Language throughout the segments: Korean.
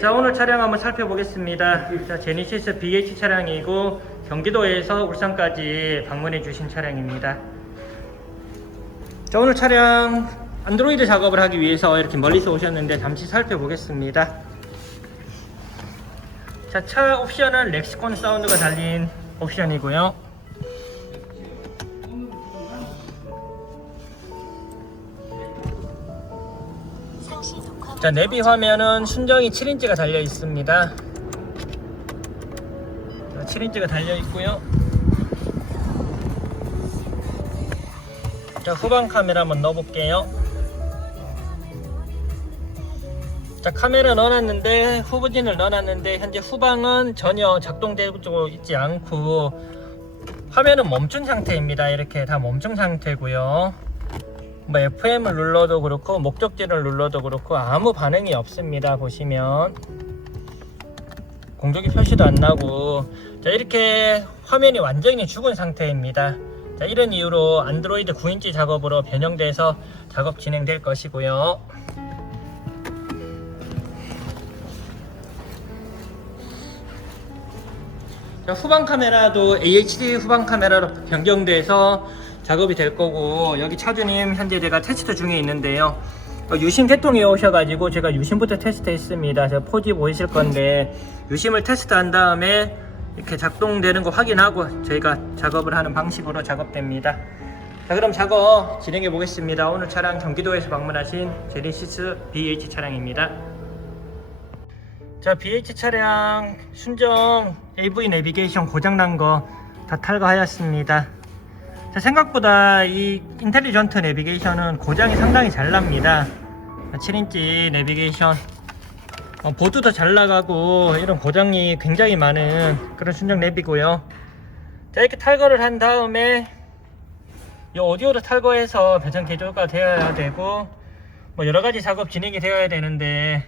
자 오늘 차량 한번 살펴보겠습니다. 자 제니시스 BH 차량이고 경기도에서 울산까지 방문해 주신 차량입니다. 자 오늘 차량 안드로이드 작업을 하기 위해서 이렇게 멀리서 오셨는데 잠시 살펴보겠습니다. 자 차 옵션은 렉시콘 사운드가 달린 옵션이고요. 자 내비 화면은 순정이 7인치가 달려 있습니다. 7인치가 달려 있고요. 자 후방 카메라 한번 넣어 볼게요. 자 카메라 넣어놨는데 후보진을 넣어놨는데 현재 후방은 전혀 작동되고 있지 않고 화면은 멈춘 상태입니다. 이렇게 다 멈춘 상태고요. 뭐 FM을 눌러도 그렇고 목적지를 눌러도 그렇고 아무 반응이 없습니다 보시면. 공조기 표시도 안 나고. 자 이렇게 화면이 완전히 죽은 상태입니다. 자 이런 이유로 안드로이드 9인치 작업으로 변형돼서 작업 진행될 것이고요. 자, 후방 카메라도 AHD 후방 카메라로 변경돼서 작업이 될 거고 여기 차주님 현재 제가 테스트 중에 있는데요. 어, 유심 개통이 오셔가지고 제가 유심부터 테스트 했습니다. 제가 포지 보이실 건데 유심을 테스트 한 다음에 이렇게 작동되는 거 확인하고 저희가 작업을 하는 방식으로 작업됩니다. 자 그럼 작업 진행해 보겠습니다. 오늘 차량 경기도에서 방문하신 제네시스 BH 차량입니다. 자 BH 차량 순정 AV 내비게이션 고장난 거 다 탈거하였습니다. 자, 생각보다 이 인텔리전트 내비게이션은 고장이 상당히 잘 납니다. 7인치 내비게이션. 어, 보드도 잘 나가고 이런 고장이 굉장히 많은 그런 순정 내비고요. 자 이렇게 탈거를 한 다음에 이 오디오도 탈거해서 배선 개조가 되어야 되고 뭐 여러가지 작업 진행이 되어야 되는데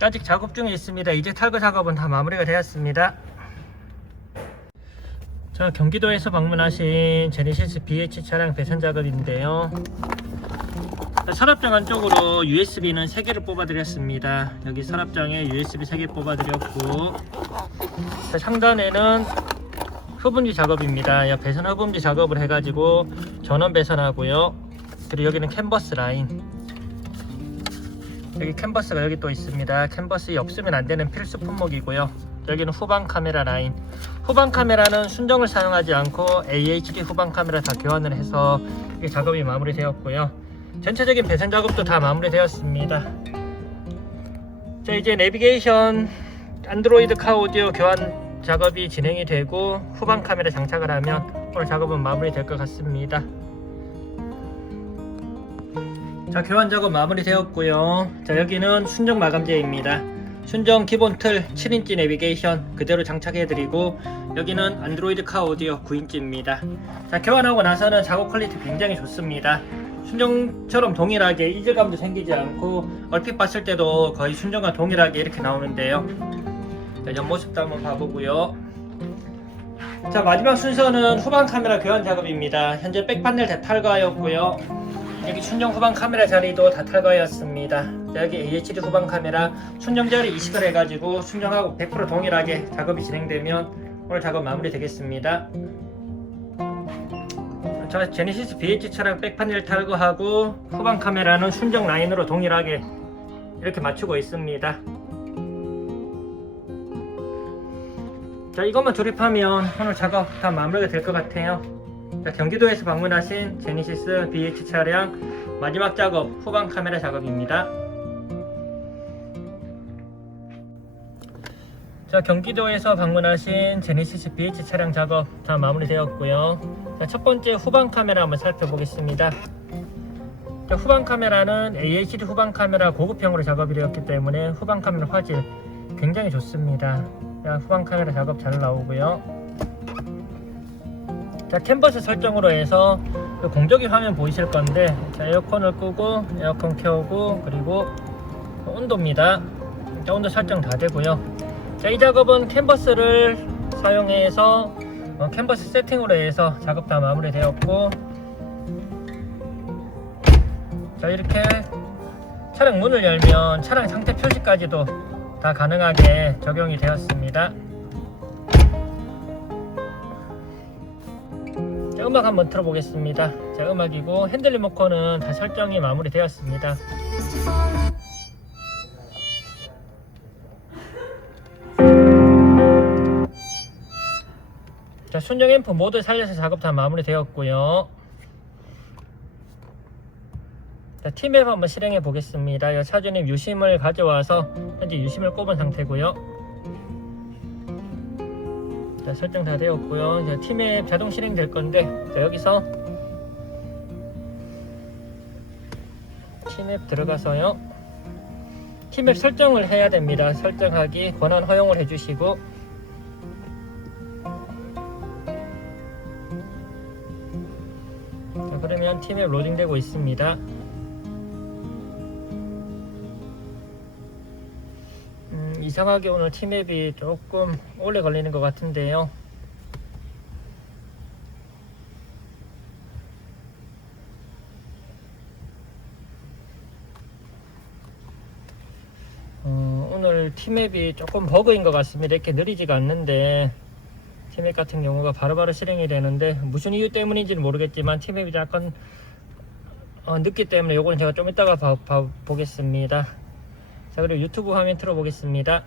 아직 작업 중에 있습니다. 이제 탈거 작업은 다 마무리가 되었습니다 자 경기도에서 방문하신 제네시스 BH 차량 배선 작업인데요. 자, 서랍장 안쪽으로 USB는 3개를 뽑아 드렸습니다. 여기 서랍장에 USB 3개 뽑아 드렸고 자, 상단에는 흡음지 작업입니다. 야, 배선 흡음지 작업을 해 가지고 전원 배선하고요. 그리고 여기는 캔버스 라인. 여기 캔버스가 여기 또 있습니다. 캔버스 없으면 안 되는 필수 품목이고요. 여기는 후방 카메라 라인 후방 카메라는 순정을 사용하지 않고 AHD 후방 카메라 다 교환을 해서 이 작업이 마무리되었고요. 전체적인 배선 작업도 다 마무리되었습니다. 자 이제 내비게이션 안드로이드 카 오디오 교환 작업이 진행이 되고 후방 카메라 장착을 하면 오늘 작업은 마무리될 것 같습니다. 자 교환 작업 마무리되었고요. 자 여기는 순정 마감재입니다 순정 기본 틀 7인치 내비게이션 그대로 장착해드리고 여기는 안드로이드 카 오디오 9인치입니다. 자 교환하고 나서는 작업 퀄리티 굉장히 좋습니다. 순정처럼 동일하게 이질감도 생기지 않고 얼핏 봤을 때도 거의 순정과 동일하게 이렇게 나오는데요. 자, 옆모습도 한번 봐보고요. 자 마지막 순서는 후방 카메라 교환 작업입니다. 현재 백판넬 다 탈거하였고요. 여기 순정 후방 카메라 자리도 다 탈거하였습니다. 여기 AHD 후방 카메라 순정 자리 이식을 해가지고 순정하고 100% 동일하게 작업이 진행되면 오늘 작업 마무리 되겠습니다. 자, 제네시스 BH 차량 백판넬 탈거하고 후방 카메라는 순정 라인으로 동일하게 이렇게 맞추고 있습니다. 자, 이것만 조립하면 오늘 작업 다 마무리가 될 것 같아요. 자, 경기도에서 방문하신 제니시스 BH 차량 마지막 작업 후방 카메라 작업입니다. 자, 경기도에서 방문하신 제니시스 BH 차량 작업 다 마무리되었고요. 자, 첫 번째 후방 카메라 한번 살펴보겠습니다. 자, 후방 카메라는 AHD 후방 카메라 고급형으로 작업이 되었기 때문에 후방 카메라 화질 굉장히 좋습니다. 자, 후방 카메라 작업 잘 나오고요. 자 캔버스 설정으로 해서 그 공조기 화면 보이실 건데 자 에어컨을 끄고 에어컨 켜고 그리고 온도입니다 자 온도 설정 다 되고요 자 이 작업은 캔버스를 사용해서 어, 캔버스 세팅으로 해서 작업 다 마무리 되었고 자 이렇게 차량 문을 열면 차량 상태 표시까지도 다 가능하게 적용이 되었습니다. 자, 음악 한번 틀어보겠습니다. 자, 음악이고 핸들 리모컨은 다 설정이 마무리되었습니다. 자, 순정 앰프 모두 살려서 작업 다 마무리되었고요. 자, 팀앱 한번 실행해 보겠습니다. 이 차주님 유심을 가져와서 현재 유심을 꼽은 상태고요. 자, 설정 다 되었고요. 자, 팀앱 자동 실행 될 건데 자, 여기서 팀앱 들어가서요. 팀앱 설정을 해야 됩니다. 설정하기 권한 허용을 해주시고 팀앱 로딩되고 있습니다. 음, 이상하게 오늘 팀앱이 조금 오래 걸리는 것 같은데요. 어, 오늘 팀앱이 조금 버그인 것 같습니다. 이렇게 느리지가 않는데 팀앱 같은 경우가 바로바로 실행이 되는데 무슨 이유 때문인지는 모르겠지만 팀앱이 약간 어, 늦기 때문에 요거는 제가 좀 이따가 봐, 봐- 보겠습니다. 자 그리고 유튜브 화면 틀어보겠습니다.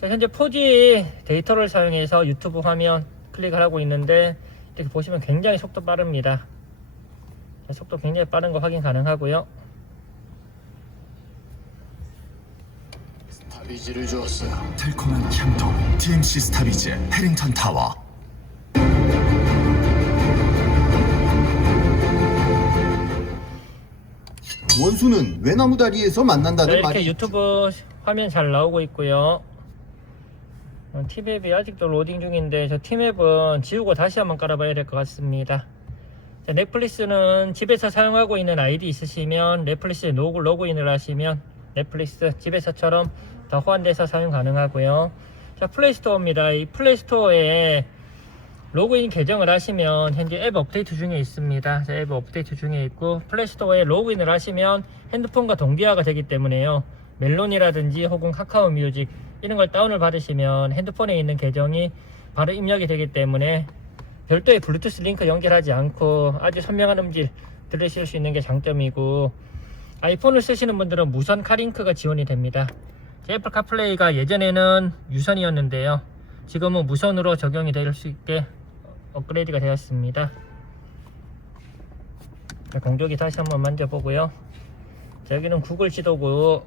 자, 현재 4G 데이터를 사용해서 유튜브 화면 클릭을 하고 있는데 이렇게 보시면 굉장히 속도 빠릅니다. 자, 속도 굉장히 빠른 거 확인 가능하고요. 스타비지를 주었어요. 달콤한 향토 TMC 스타비즈 해링턴 타워 원수는 외나무 다리에서 자, 만난다는 이렇게 말이 유튜브 화면 잘 나오고 있고요. 어, 티맵이 아직도 로딩 중인데 저 티맵은 지우고 다시 한번 깔아봐야 될 것 같습니다. 자, 넷플릭스는 집에서 사용하고 있는 아이디 있으시면 넷플릭스에 로그, 로그인을 하시면 넷플릭스 집에서처럼 다 호환돼서 사용 가능하고요. 자 플레이스토어입니다. 이 플레이스토어에 로그인 계정을 하시면 현재 앱 업데이트 중에 있습니다. 자, 앱 업데이트 중에 있고 플레이스토어에 로그인을 하시면 핸드폰과 동기화가 되기 때문에요. 멜론이라든지 혹은 카카오 뮤직 이런 걸 다운을 받으시면 핸드폰에 있는 계정이 바로 입력이 되기 때문에 별도의 블루투스 링크 연결하지 않고 아주 선명한 음질 들으실 수 있는 게 장점이고 아이폰을 쓰시는 분들은 무선 카링크가 지원이 됩니다. 제 애플 카플레이가 예전에는 유선이었는데요. 지금은 무선으로 적용이 될 수 있게 업그레이드가 되었습니다. 자, 공조기 다시 한번 만져보고요. 자, 여기는 구글 지도고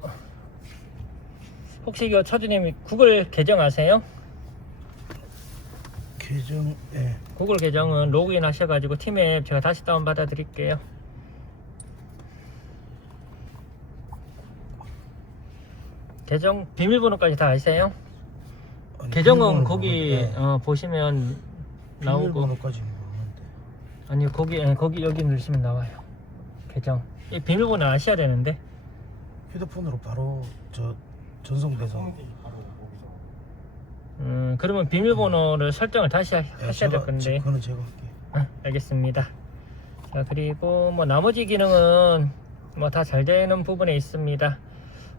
혹시 이거 처주님 구글 계정 아세요? 계정 예. 구글 계정은 로그인 하셔가지고 팀앱 제가 다시 다운받아 드릴게요. 계정 비밀번호까지 다 아세요? 아니, 계정은 거기 모르는데, 어, 보시면 나오고 비밀번호까지 모르는데 아니 거기 예, 거기 여기 누르시면 나와요. 계정 이 비밀번호 아셔야 되는데 휴대폰으로 바로 저 전송돼서 음 그러면 비밀번호를 설정을 다시 하, 예, 하셔야 될 제가- 건데 그거는 제가 할게요. 아, 알겠습니다. 자, 그리고 뭐 나머지 기능은 뭐 다 잘 되는 부분에 있습니다.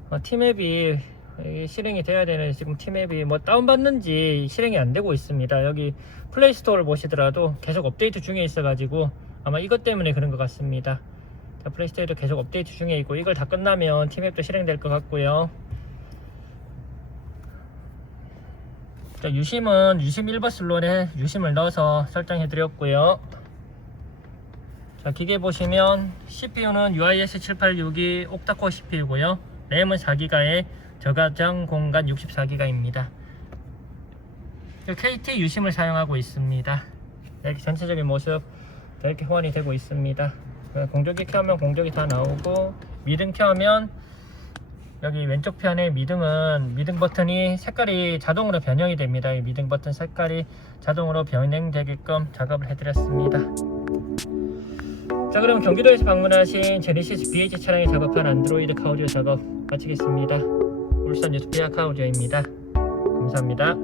어, 팀앱이 이 실행이 돼야 되는 지금 팀앱이 뭐 다운받는지 실행이 안 되고 있습니다. 여기 플레이 스토어를 보시더라도 계속 업데이트 중에 있어가지고 아마 이것 때문에 그런 것 같습니다. 자, 플레이 스토어도 계속 업데이트 중에 있고 이걸 다 끝나면 팀앱도 실행될 것 같고요. 자, 유심은 유심 1버 슬롯에 유심을 넣어서 설정해 드렸고요. 자, 기계 보시면 CPU는 UIS 7862 옥타코어 CPU고요. 램은 4기가에 저가장 공간 64기가입니다. KT 유심을 사용하고 있습니다. 이렇게 전체적인 모습 다 이렇게 호환이 되고 있습니다. 그 공조기 켜면 공조기 다 나오고 미등 켜면 여기 왼쪽 편에 미등은 미등 버튼이 색깔이 자동으로 변형이 됩니다. 이 미등 버튼 색깔이 자동으로 변형되게끔 작업을 해드렸습니다. 자 그럼 경기도에서 방문하신 제네시스 BH 차량에 작업한 안드로이드 카우디오 작업 마치겠습니다. 울산 유스피아 카우디오입니다. 감사합니다.